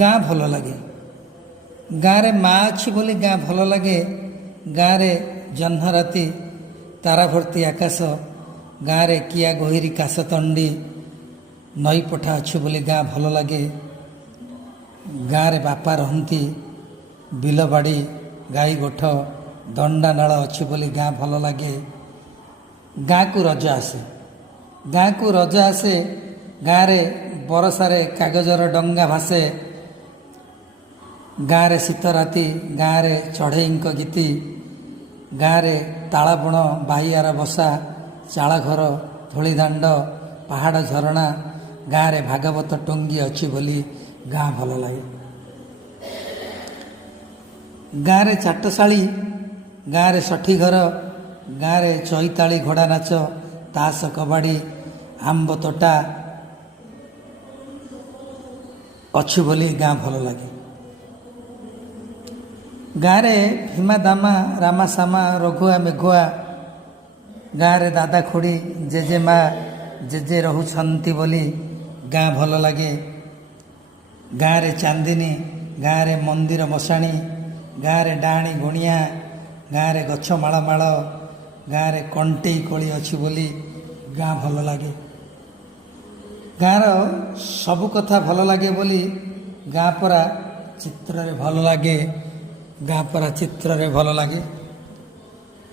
ଗାଁ ଭଲ ଲାଗେ। ଗାଁରେ ମା ଅଛି ବୋଲି ଗାଁ ଭଲ ଲାଗେ। ଗାଁରେ ଜହ୍ନ ରାତି ତାରା ଭର୍ତ୍ତି ଆକାଶ, ଗାଁରେ କିଆ ଗହିରୀ କାଶତଣ୍ଡି ନଈ ପଠା ଅଛି ବୋଲି ଗାଁ ଭଲ ଲାଗେ। ଗାଁରେ ବାପା ରହନ୍ତି, ବିଲବାଡ଼ି ଗାଈ ଗୋଠ ଦଣ୍ଡା ନାଳ ଅଛି ବୋଲି ଗାଁ ଭଲ ଲାଗେ। ଗାଁକୁ ରଜ ଆସେ, ଗାଁକୁ ରଜ ଆସେ। ଗାଁରେ ବରଷାରେ କାଗଜର ଡଙ୍ଗା ଭାସେ। ଗାଁରେ ଶୀତ ରାତି, ଗାଁରେ ଚଢ଼େଇଙ୍କ ଗୀତି, ଗାଁରେ ତାଳବଣ ବାହିଆର ବସା, ଚାଳଘର ଧୂଳିଦାଣ୍ଡ ପାହାଡ଼ ଝରଣା, ଗାଁରେ ଭାଗବତ ଟୁଙ୍ଗି ଅଛି ବୋଲି ଗାଁ ଭଲ ଲାଗେ। ଗାଁରେ ଚାଟଶାଳୀ, ଗାଁରେ ଷଠି ଘର, ଗାଁରେ ଚଇତାଳି ଘୋଡ଼ା ନାଚ, ତାସ କବାଡ଼ି ଆମ୍ବ ତୋଟା ଅଛି ବୋଲି ଗାଁ ଭଲ ଲାଗେ। ଗାଁରେ ଭୀମା ଦାମା ରାମା ସାମା ରଘୁଆ ମେଘୁଆ, ଗାଁରେ ଦାଦା ଖୁଡ଼ି ଜେଜେ ମା ଜେଜେ ରହୁଛନ୍ତି ବୋଲି ଗାଁ ଭଲ ଲାଗେ। ଗାଁରେ ଚାନ୍ଦିନୀ, ଗାଁରେ ମନ୍ଦିର ମଶାଣି, ଗାଁରେ ଡାହାଣୀ ଗୁଣିଆ, ଗାଁରେ ଗଛ ମାଳ ମାଳ, ଗାଁରେ କଣ୍ଟେଇ କୋଳି ଅଛି ବୋଲି ଗାଁ ଭଲ ଲାଗେ। ଗାଁର ସବୁ କଥା ଭଲ ଲାଗେ ବୋଲି ଗାଁ ପରା ଚିତ୍ରରେ ଭଲ ଲାଗେ। ଗାଁ ପରା ଚିତ୍ରରେ ଭଲ ଲାଗେ।